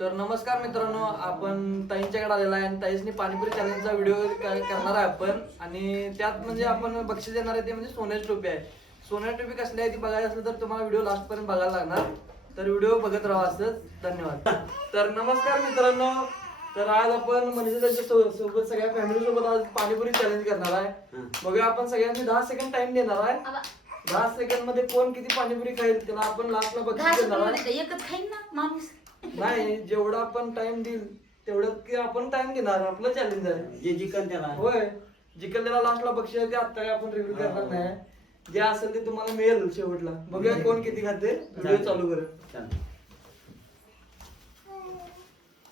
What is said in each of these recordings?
तर नमस्कार मित्रांनो, आपण ताईंच्याकडे आलेला आहे आणि ताईंनी पाणीपुरी चॅलेंजचा व्हिडिओ करणार आहे आपण. आणि त्यात म्हणजे आपण बक्षीस देणार आहे ते म्हणजे सोन्याची टोपी आहे. सोन्याची टोपी कसली आहे ती बघायची असेल तर तुम्हाला व्हिडिओ लास्ट पर्यंत बघायला लागणार. तर व्हिडिओ बघत राहा असंच. धन्यवाद. तर नमस्कार मित्रांनो, तर आज आपण म्हणजे त्यांच्या सोबत सगळ्या फॅमिली सोबत आज पाणीपुरी चॅलेंज करणार आहे. बघूया, आपण सगळ्यांनी 10 सेकंड टाइम देणार आहे. 10 सेकंड मध्ये कोण किती पाणीपुरी खाईल त्याला आपण लास्टला बक्षीस देणार आहे. एकच खाईन ना माणूस. नाही, जेवढा आपण टाइम देईल तेवढं की आपण टाइम देणार. आपलं चॅलेंज आहे. जे जिंकन त्याला होय, जिंकल त्याला लास्टला बक्षीस आहे. ते आता काय आपण रिव्ह्यू करणार नाही. जे असेल ते तुम्हाला मिळेल शेवटला. बघूया कोण किती खाते. व्हिडिओ चालू कर.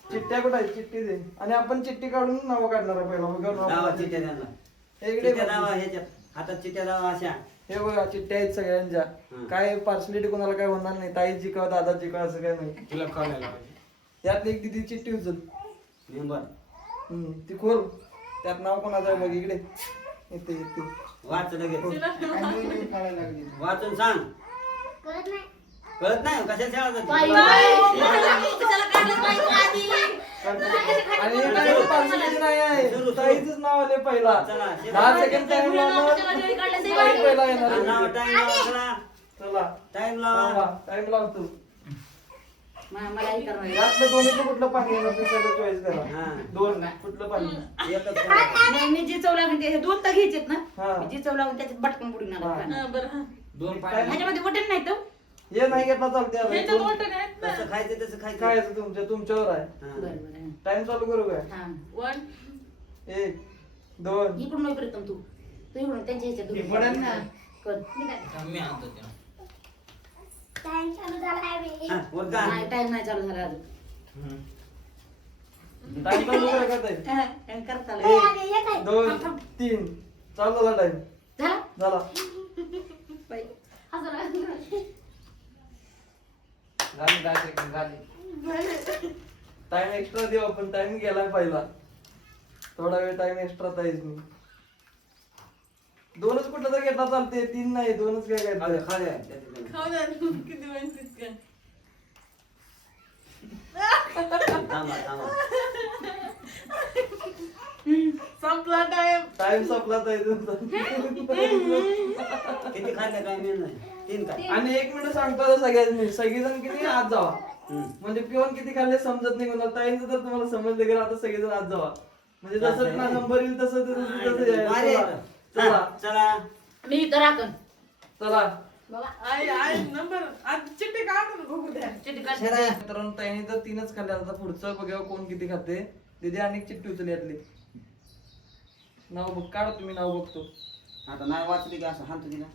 चिठ्ठ्या कुठं आहे? चिठ्ठी दे. आणि आपण चिठ्ठी काढून नाव काढणार आहे पहिला. दावा बघा चिट्ट्या द्यायला. इकडे चिट्ट्या दावा ह्याच्यात हातात चिट्ट्या दावा अशा. हे बघा, चिठ्ठ्या आहेत सगळ्यांच्या. काय पार्सलिटी कोणाला काय होणार नाही. ताई जिकाव दादा जिकाव असं काय नाही. तुला खायला यात एक दिदी चिठ्ठी उचल. मेंबर ती खोल. त्यात नाव कोणाचं आहे बघ. इकडे येते येते. वाच लगेच. वाचून सांग. कळत नाही कशा शाळा आणि पार्सलिटी नाही आहे. ताईचंच नाव आले पहिला. 10 सेकंड टाइम पहिला येणार. चला टाइम लावा. टाइम लावतो. मलाही करावं. यातलं दोन्हीचं कुठलं पाणी येणार ते पहिलं चॉईस करा. दोन कुठलं पाणी. एकच नाही, मी जी चव लागेल ते 2 तर घ्यायचेत ना. हा. मी जी चव लागेल त्याच्यात बटकन बुडून आला. दोन ह्याच्यामध्ये बटन नाही तर. हे नाही घेतला चालते. कसं खायचं तसं खायचं. खायचं तुमच्यावर आहे. बरं. टाइम चालू करू काय? हा. 1 2 इकडून नाही प्रथम तू इकडून त्यांच्या ह्याच्यात हे पडेल ना. कर. मी आणतो त्या. नाही, टाइम नाही चालू झाला अजून. टाइम चालू करा का ताई? करता आलं. 2 3 चालू झाला टाइम. झाला झाला. बाई. टाइम एक्स्ट्रा देऊ आपण. टाइम गेलाय पहिला. थोडा वेळ टाइम एक्स्ट्रा ताईच नाही. 2च कुठलं तर घेतला चालते. 3 नाही, 2च काय खाऊ घ्यायचं. द्या, खाऊ द्या. थांबा थांबा. संपला टाइम. टाइम संपला ताई तुमचा. किती खाल्ले काय मी नाही. 3 काय. आणि 1 मिनिट सांगतो आता सगळ्यांनी. सगळेजण किती आत जावा. म्हणजे पिऊन किती खाल्ले समजत नाही कोणाला. ताईंचं तर तुम्हाला समजलं गेलं. आता सगळेजण आत जावा. म्हणजे जसं ना नंबर येईल तसं अरे, चला चला. मी इथं राखन. चला. आई नंबर आज चिठ्ठी काढून बघू द्या. चिठ्ठी काढ. मित्रांनो, ताईने तर 3च खाल्ले. आता पुढचं बघा कोण किती खाते. दीदी आणि चिठ्ठी उचलली यातली. नाव बघ. काढ तुम्ही. नाव बघतो. आता नाही वाचली का असं हाणतो तिला.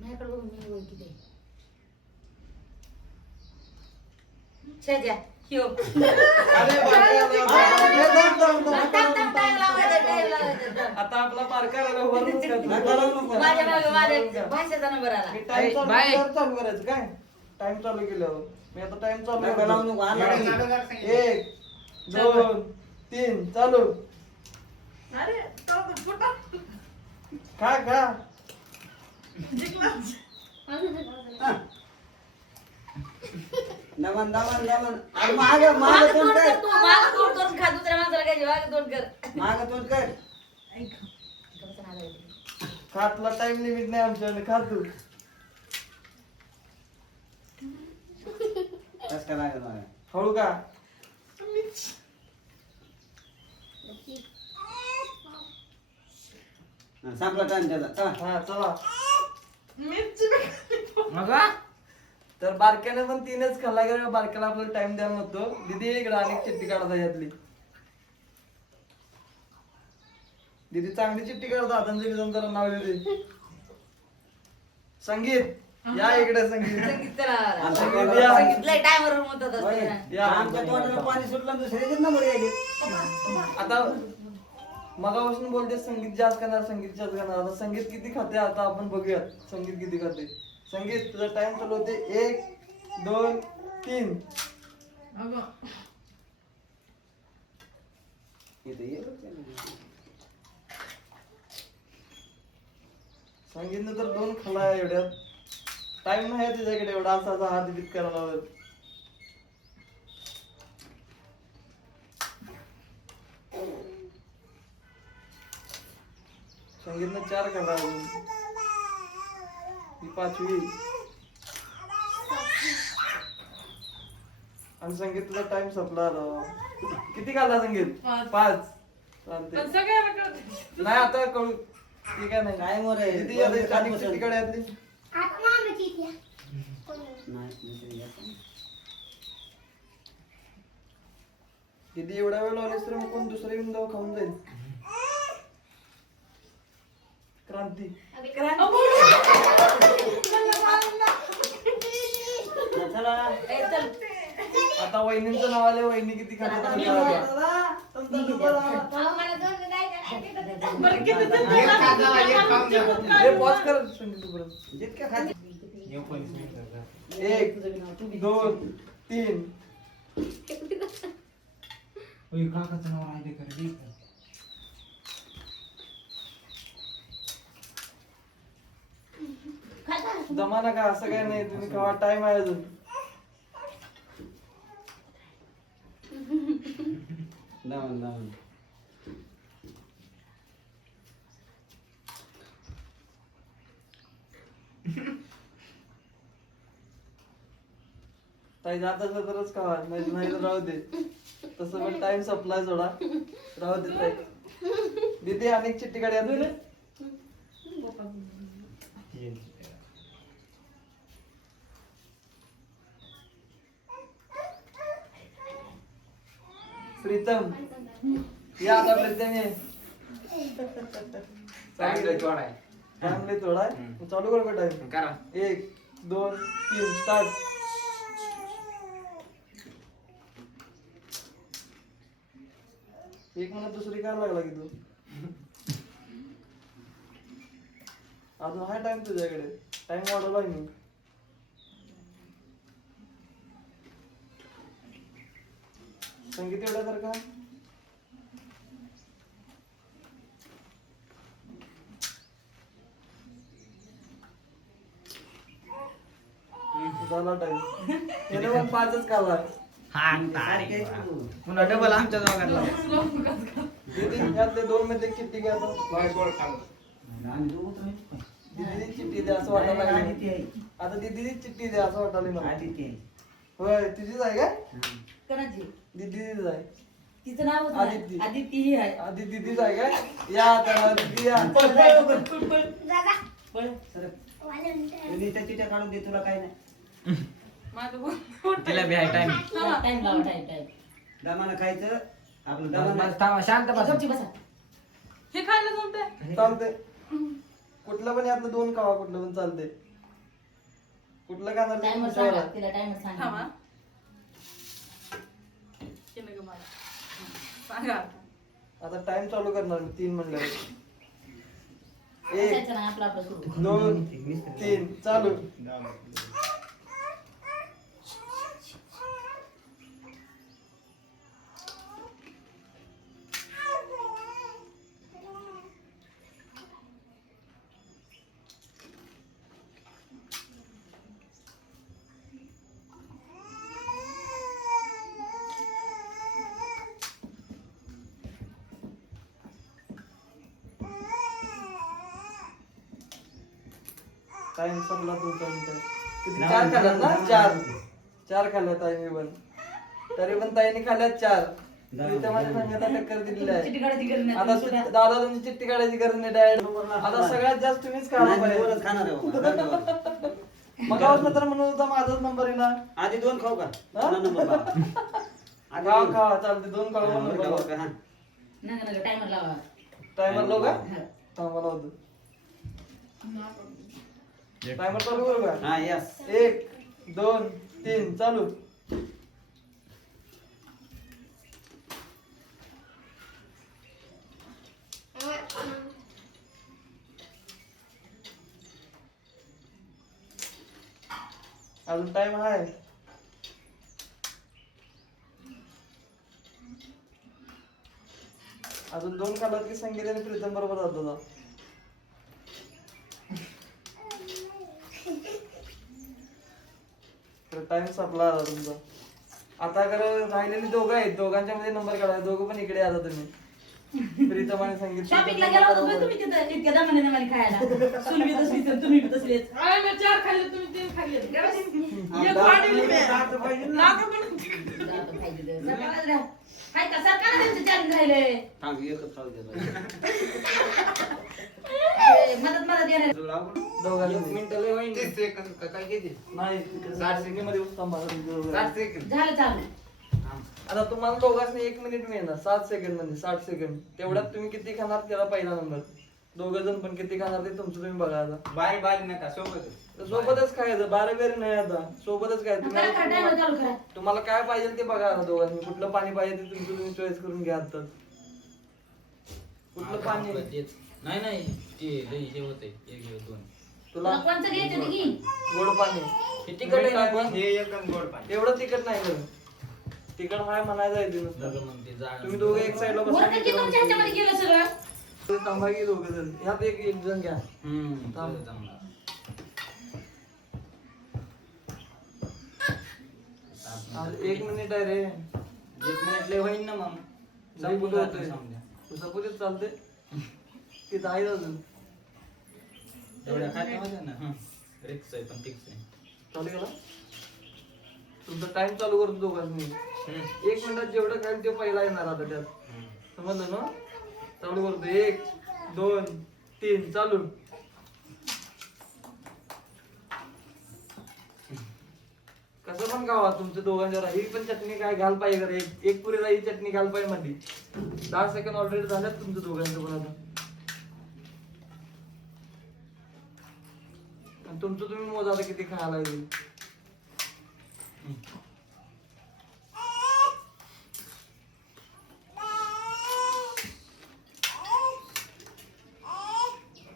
माझ्याकडे बघून मी ओळखी दे. शेजा. ह्यो. आता आपला पारकार आला. वरूनच माझ्या मागे माझ्या भाषेचा नंबर आला. चालू करायचं काय? टाइम चालू केल्यावर मी आता टाइम चालू नका लावू नको. आला की. 1 2 3 चालू. अरे तो फुटा खा खा. दमन दमन दमन. अरे माग माग तोंड कर. तू मागं तोंड करून खा. दुसऱ्या माणसाला काय मागं तोंड कर. माग तोंड कर. खातला टाइम लिमिट नाही आमच्याकडे. खा तू. कस का लागेल मला. हळू का. संपला टाइम त्याचा. चला. हा चला. मिरची तर बारक्याने पण 3च खाल्ला गेला. बारक्याला आपल्याला टाइम द्यायला नव्हतो. दीदी इकडे आणि चिठ्ठी काढता यातली. दीदी चांगली चिठ्ठी काढता. हातांचे विधान जरा नाव लिहिले. संगीत या इकडे. संगीत संगीत या. सांगितलंय टायमर म्हणतात होय. असते. या. आमच्या तोंडाला पाणी सुटलं दुसऱ्याचे नंबर यायचे. आता मगापासून बोलते संगीत जास्त करणार. संगीत जास्त करणार. आता संगीत किती खाते आता आपण बघूया. संगीत किती खाते. संगीत तुझा टाइम चालू होते. 1 2 3. इथे ये. संगीतनं तर 2 खाल्ला एवढ्यात. टाइम नाही तुझ्याकडे एवढा असा हात बीत करायला लावत. संगीतनं 4 करा अजून. ही 5वी आणि संगीत तुझा टाइम संपला राव. किती काढला संगीत? 5. चालते पण सगळ्यांना कळतं. नाही आता कळू. ठीक आहे नाही काय मोर आहे? किती यादी खाली कितीकडे यादी? किती एवढा वेळ लावलीस तर मग कोण दुसरं येऊन जाऊ खाऊन जाईल. क्रांती चला ए, चल. आता वहिनींचं नाव आले. वहिनी किती खातात आता मी बघा. अहो, मला दोन काय करायचं? बरं, किती जण एक खाजा, एक खाऊन घ्या. हे पॉज कर संगीत तोपर्यंत. जितक्या खाते 1 2 3 काकाचं नाव आहे कर जमाना का असं काय नाही. तुम्ही केव्हा टाइम आहे अजून. दामन दामन ताई जात असलं तरच खावा नाही नाही तर राहू दे. तसं पण टाइम संपलाय थोडा. राहू दे ताई. दीदी अनेक चिठ्ठी काढ याद प्रीतम या आता प्रीतम ये. चांगले थोडा आहे. मग चालू करू का टाइम? करा 1 2 3 स्टार्ट. एक म्हणत दुसरी काय लागला की तू? अजून हाय टाइम तुझ्याकडे. टाइम वाढवलाय मी. संगीत एवढा तर का? झाला टाइम. याने पण 5च काढला. पुन्हा डबल आमच्या दोघांना दीदी यातले 2 मध्ये चिठ्ठी घ्या आता. दीदी चिठ्ठी द्या असं वाटायला लागलं. आता दीदी चिठ्ठी द्या असं वाटायला मला. होय तुझीच आहे काय? कोणाची? दीदीच आहे. तिचं नाव आदिती. आदिती ही आहे. आधी दीदीच आहे काय? या आता दीदी या. चिठ्ठ्या काढून दे तुला काय नाही. माझं बोल. तिला बी आहे टाइम टाइम लावा टाइम. दामानं खायचं आपलं दामानं थांबा शांत बसा गपची बसा. हे खायला जमतंय? चालते. कुठलं पण यातलं 2 खावा. कुठलं पण चालते. कुठलं खाणार टाइमर ते सांगा. विचारा. तिला टाइमर थांबा. सांगा. हे नका मला. सांगा आता. आता टाइम चालू करणार मी 3 म्हणल्यावर. 1 बसायचं नाही, आपलं आपलं सुरू. 2 3 चालू. टाइम संपला तुमचा मिनिट. किती 4 खाल्ल्यात ना? 4 खाल्ल्यात ताईने पण. तरी पण ताईने खाल्ल्यात 4. प्रीतमाच्या संघाला टक्कर दिलेली आहे. चिठ्ठी काढायची गरज नाही. आता सुद्धा. दादा तुमची चिठ्ठी काढायची गरज नाही. डायरेक्ट आता सगळ्यात जास्त तुम्हीच खावा नाही, पाहिजे. वरच खाणार आहे बाबा. मग असलं तर म्हणत होता माझाच नंबर आहे ना. आधी 2 खाऊ का? हा? मला नंबर बाबा. आधी खावा 2. खावा चालते. 2 खावा हा, म्हणून बरं का, बघा. बरं का, हा. नका नका टाइमर लावा. टायमर लावू का? हा. थांबा लावतो. टायमर चालू करू का? हा यस 1 2 3 चालू. अजून टाइम आहे. अजून 2 खालात की संगीत आणि प्रीतम बरोबर जातो. टाइम संपला आता तुमचा. आता खरं राहिलेली दोघं आहेत, दोघांच्या मध्ये नंबर काढायचा. दोघं पण इकडे आता तुम्ही. प्रीतम आणि संगीत. शॉपिंगला गेला होता बघ तुम्ही तिथं इतक्या दमाने दमाने खायला. सुनवी तसलीच आणि तुम्ही बी तसलीच. अरे मी 4 खाल्ले तुम्ही 3 खाल्ले एक वाढवली मी. नाका पण जातो खायचं ते. सकाळला काय का सरकार त्यांचं चॅलेंज राहिले. थांब एकच चालू दे. मदत येणार. दोघांनी. एक मिनिट लय होईन. काय किती नाही 60 सेकंड मध्ये थांबा दोघं. 60 सेकंद झालं चालू. आता तुम्हाला दोघांनी 1 मिनिट मिळणार 60 सेकंड मध्ये 60 सेकंड. तेवढ्यात तुम्ही किती खाणार त्याला पहिला नंबर. दोघं जण पण किती खाणार ते तुमचं तुम्ही बघा आता. बारी बारी नका सोबत सोबतच खायचं, बारा बेर नाही आता. सोबतच खायचं. करा करा टाइमर चालू करा. तुम्हाला काय पाहिजे ते बघा आता दोघांनी. कुठलं पाणी पाहिजे ते तुमचं तुम्ही चॉईस करून घ्या आता. कुठलं पाणी नाही नाही ते लई हे होते 1 2 तुला तुला कोणचं घ्यायचं ते घे. गोड पाणी. हे तिखट आहे ना पण? हे एकदम गोड पाणी. एवढं तिखट नाही गं. तिखट हाय म्हणायचं आहे ते नुसतं. नगर मग ते जाड तुम्ही दोघे एक साईडला वर का की तुमच्या ह्याच्यामध्ये गेलं सगळं. थांबा की दोघं जण. ह्यात एक जण घ्या. थांब. आज 1 मिनिट आहे रे. 1 मिनिट लय होईन ना मग. लई संपून होतंय. जातं समजा. सपोज चालते तिथं आहे अजून. एवढ्या खाते होत्या ना. रिक्स आहे पण फिक्स आहे. चालू केला तुमचा टाइम चालू करतो दोघांनी. 1 मिनिटात जेवढं खाईल ते पहिला येणार आता त्यात. समजलं ना? चालू करतो. 1 2 3 चालू. कसं पण खावा तुमच्या दोघांच्या. ही पण चटणी काय घाल पाहिजे का एक पुरीला ही चटणी घाल पाहिजे मध्ये. 10 सेकंड ऑलरेडी झाल्यात तुमच्या दोघांचं पण आता. आणि तुमचं तुम्ही मोजा आता किती खायला लागेल.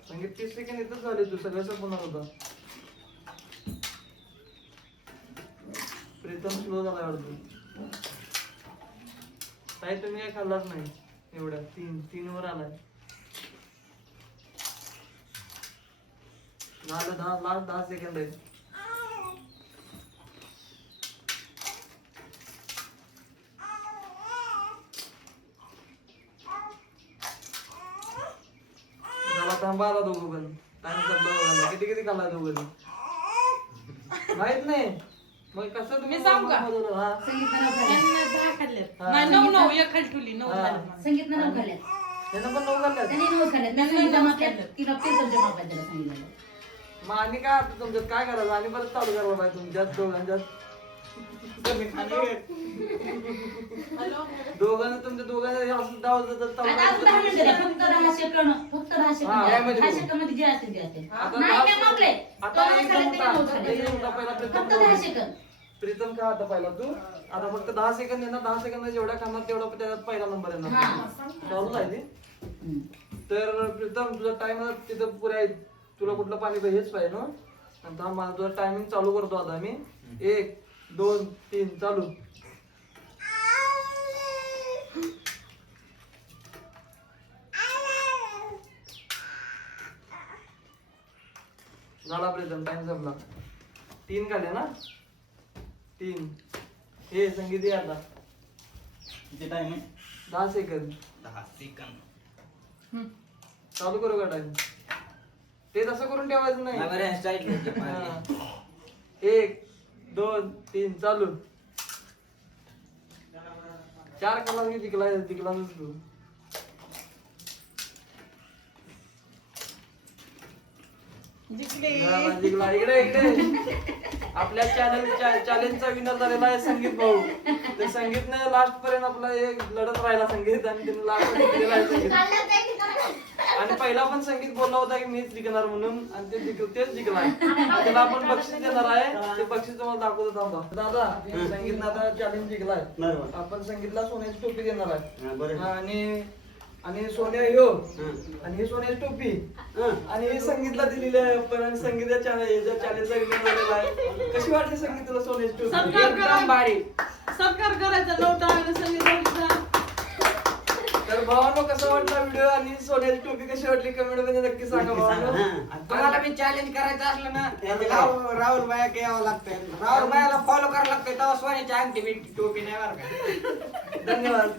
संगीत 30 सेकंड इथंच झाले. तू सगळं संपणार होता. प्रीतम स्लो झाला वाटतो. ताई तुम्ही काय खाल्लाच नाही एवढ्या. 3 वर आलाय. झालं 10 सेकंड आहे. झाला थांबा आता दोघं पण. टाइम संपला. किती खाल्ला दोघं. माहित नाही मग कसं तुम्ही मी सांगू का? हा. संगीतनं नऊ खाल्ल्यात. त्यांनी 10 खाल्ले. हा. नाही 9 एक खाली ठेवली 9 हा. झाले. संगीतनं नऊ खाल्ल्यात. त्यानं पण 9 खाल्ल्यात. त्याने नऊ खाल्ल्यात. मी संगीतला मागल्यात. तिला पेटरच्या मापात त्याला सांगितलं. मग आणि काय आता तुमच्यात काय करायचं. आणि परत चालू करायला पाहिजे तुमच्यात दोघांच्यात. हॅलो दोघांना तुमच्या दोघांना असं धावत जातात आता अजून 10 मिनिटं द्या. फक्त 10 सेकंद. फक्त 10 सेकंद. हा, यामध्ये 10 बोल. सेकंद मध्ये जे असतील ते असतील. आता नाही दहा- मी मागले. आता तो नऊ एकदम खाल्ले, त्याने नऊ मोठा- खाल्ले. एकदम मोठा पहिला प्रीतम फक्त 10 सेकंद. प्रीतम खा आता पहिला तू. आता फक्त 10 सेकंद येणार. 10 सेकंद जेवढा खाणार तेवढा त्याच्यात पहिला नंबर येणार. हा. चालू आहे ते. हम्म. तर प्रीतम तुझा टाइम तिथं पुरे आहे. तुला कुठलं पाणी पाहिजे हेच पाहिजे ना. आता मला तुझा टायमिंग चालू करतो आता मी. 1 2 3 चालू. झाला प्रीतम टाइम संपला. 3 काढले ना. 3 हे संगीत ये आता. किती टाइम आहे? 10 सेकंद 10 सेकंद. चालू करू का टाइम. ते तसं करून ठेवायचं नाही. बरं स्टाईल घेते हा. 1 2 3 चालू. 4 कलास की जिंकलाच तू. जिंकले. जिंकला. इकडे आपल्या चॅलेंजचा विनर झालेला आहे संगीत भाऊ. ते संगीतने लास्ट पर्यंत आपला एक लढत राहिला संगीत. आणि त्याने लास्ट जिंकलेला आहे संगीत. आणि पहिला पण संगीत बोलला होता की मीच जिंकणार म्हणून. आणि तेच जिंकलाय. त्याला आपण बक्षीस देणार आहे. ते बक्षीस तुम्हाला दाखवतो थांबा. दादा संगीतनं आता चॅलेंज जिंकलाय. बरोबर. आपण संगीतला सोन्याची टोपी देणार आहे. हा, बरं. हा, आणि सोन्या ह्यो हं. आणि ही सोन्याची टोपी हं. आणि हे संगीतला दिलेली आहे आपण. आणि संगीता चॅलेंजचा विनर झालेला आहे. कशी वाटली संगीत तुला सोन्याची टोपी. सत्कार करा. सत्कार करायचा 9 टाळ्याने संगीत. तर तर भावांनो कसं वाटला व्हिडिओ आणि सोन्याची टोपी कशी वाटली कमेंट मध्ये नक्की सांगा भावांनो. आणि तुम्हाला बी चॅलेंज करायचं असलं ना तर राहुल बाया यावं लागतंय राहुल बायाला फॉलो करावं लागतंय तेव्हा सोन्याची अंगठी बिंगठी टोपी नाही बरं का धन्यवाद.